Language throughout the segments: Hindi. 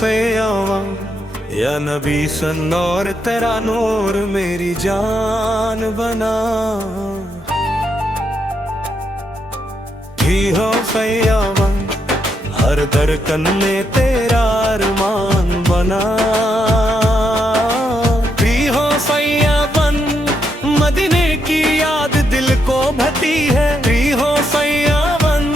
सैयावा या नबी सन्नौर तेरा नूर मेरी जान बना। भी हो सैयावा हर धड़कन में तेरा अरमान बना। भी हो सैयावन मदीने की याद दिल को भती है। भी हो सैयावन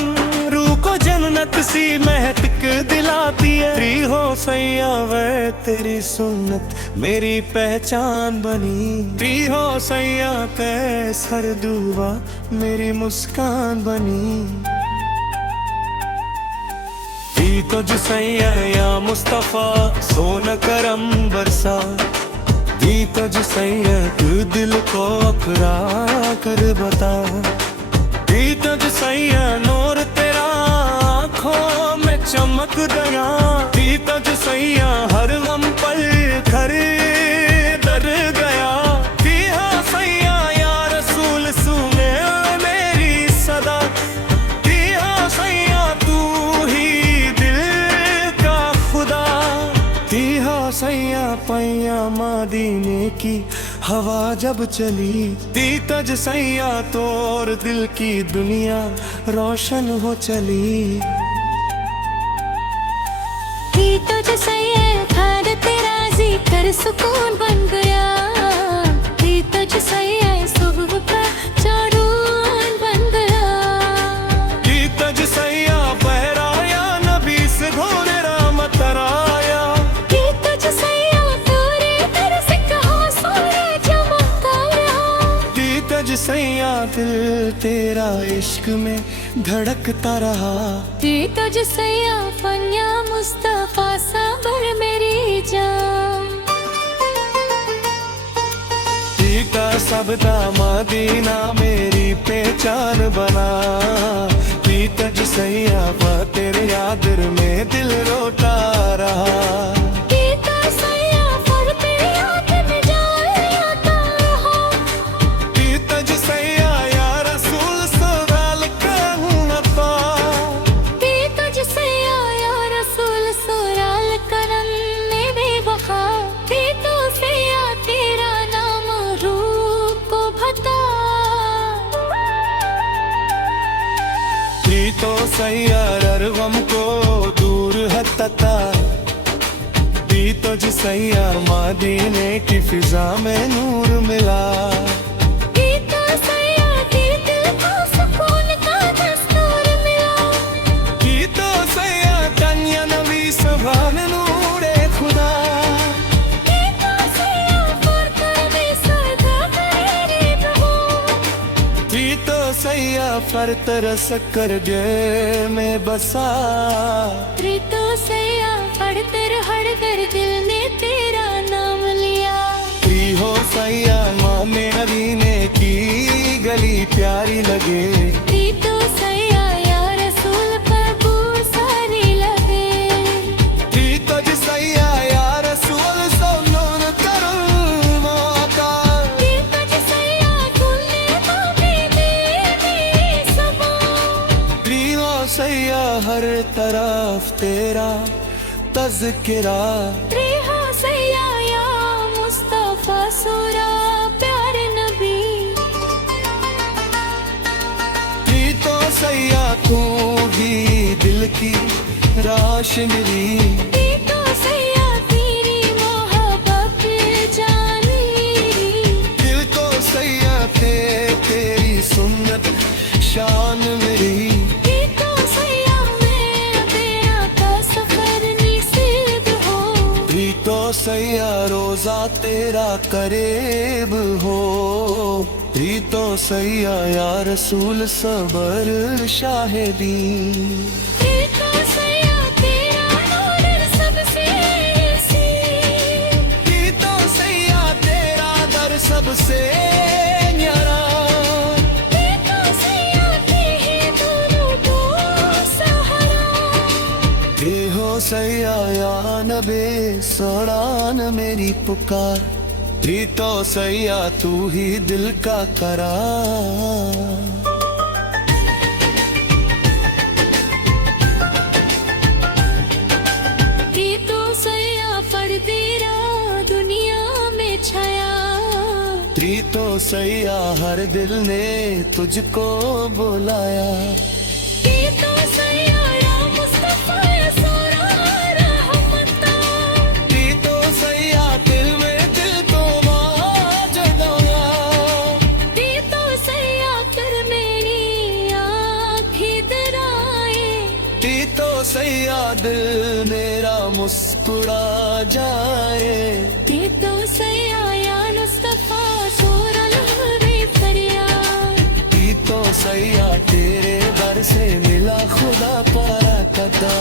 रूह को जन्नत सी महक दिलाती है। भी हो सैयावे तेरी सुन्नत मेरी पहचान बनी। भी हो सैया कैसर दुआ मेरी मुस्कान बनी। भी तुझ सैया या मुस्तफा सोना करम बरसा। भी तुझ सैया तू दिल को अकरा कर बता। भी तुझ सैया नूर तेरा आँखों में चमक दया। भी तुझ सैया हर गम पल घर डर गया। भी हो सैया या रसूल सुने मेरी सदा। भी हो सैया तू ही दिल का खुदा। भी हो सैया पैया मदीने की हवा जब चली। दी तुझ सैया तोर दिल की दुनिया रोशन हो चली। दी तुझ सैया घर तेरा जिक्र सुकून बन गया। दी तुझ सैया सुबह का चाँदून बन गया। दी तुझ सैया बहरा या नबी से घोरे रहमत आया। दी तुझ सैया तोरे तेरे से कहा सोरे चमकता रहा। दी तुझ सैया दिल तेरा इश्क में धड़कता रहा। दी तुझ सैया फन्या मुस्तफा साबर मेरी जान। दी का सबदा मदीना मेरी पहचान बना। दी तुझ सैया तेरे याद में दिल रोता रहा। दी तुझ सैया फर तेरी याद में जान आता रहा। दी तुझ सैया या रसूल सवाल कहूँ न पा। दी तुझ सैया या रसूल सुराल करम में बेवफा। दी तो सैया तेरा नाम रूह को भता। दी तो सैया हर गम को दूर हटता। दी तुझ सैया मदीने की फिजा में नूर मिला। दी तो सैया तेरे दिल को सुकून का दस्तूर मिला। दी तो सैया कन्या नबी सभा में नूरे खुदा। दी तो सैया फरकर में सदा तेरे प्रभु। दी तो सैया फर तरस कर गए में बसा। दी तो सैया हर कर दिल ने तेरा नाम लिया। दी हो सैया मामे नबीने की गली प्यारी लगे। दी तो सैया या रसूल कबूल सारी लगे। दी तुझ सैया या रसूल सल्लल्लाहु अलैहि मौका। दी तुझ सैया तूने मांगे मेरी सबा। दी हो सैया हर तरफ तेरा तज़किरा। दी हो सैया या मुस्तफा सुरा प्यारे नबी। दी तो सैया तू ही दिल की रोशनी। दी तो सैया तेरी मोहब्बत जानी। दिल तो सैया तेरी सुन्नत शान मेरी। दी तो सैया मैं तेरा का सफर नसीब हो। दी तो सैया रोजा तेरा करीब हो। दी तो सैया या रसूल सबर शाहिदी। दी तो सैया तेरा नूर सबसे हसीन। दी तो सैया तेरा दर सबसे न्यारा। दी तो सैया तेरे दोनों को सहारा। दी हो सैया या नबी सड़ान मेरी पुकार। दी तो सैया तू ही दिल का करार। दी तो ती तो सैया हर दिल ने तुझको बुलाया ती तो सैया या मुस्तफा या सोरा रहमता ती तो सैया दिल में दिल तो जगाया ती तो सैया कर मेरी आँखें दराए ती तो सैया दिल मेरा मुस्कुरा जाए ती तो सैया या मुस्तफा सोरा लहरे फरियाद ती तो सैया तेरे दर से मिला खुदा पारा कदा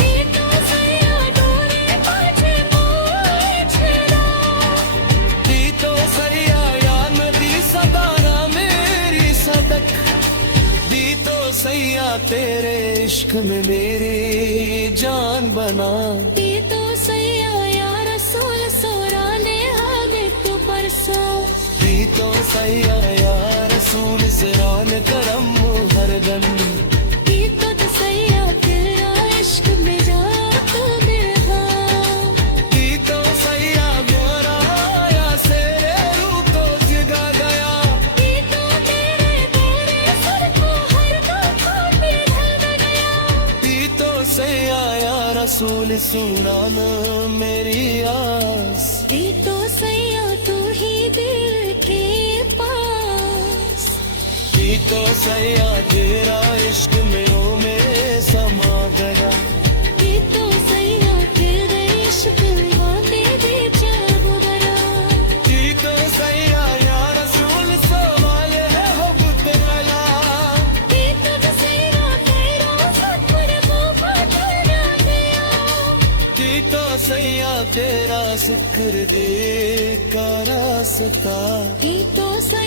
ती तो सैया डोरे पाछे मोए छेड़ा ती तो सैया या नदी सदाना मेरी सदक दी तो सैया तेरे इश्क में मेरी जान बना ती तो सैया या रसूल सोरा ले आगे तू परसा दी तो सैया या रसूल सरान करम हरदम ती तो सैया तेरा इश्क में जात बिरहा दी तो सैया गोरा या सेरे रूप तो जगा गया ती तो तेरे गोरे सर को हर दफा पिघल गया दी तो सैया या रसूल सुनान मेरी आस ती तो सैया तू ही दिल के पास दी तो सैया तेरा इश्क मेरों में समा गया ती तो सैया तेरे इश्क वादे दे जब गया दी तो सैया या रसूल सवाल है हुब तेरा ती तो सैया तेरा सफर को पकड़ा गया दी तो सैया तेरा जिक्र दे का रास्ता ती तो सैया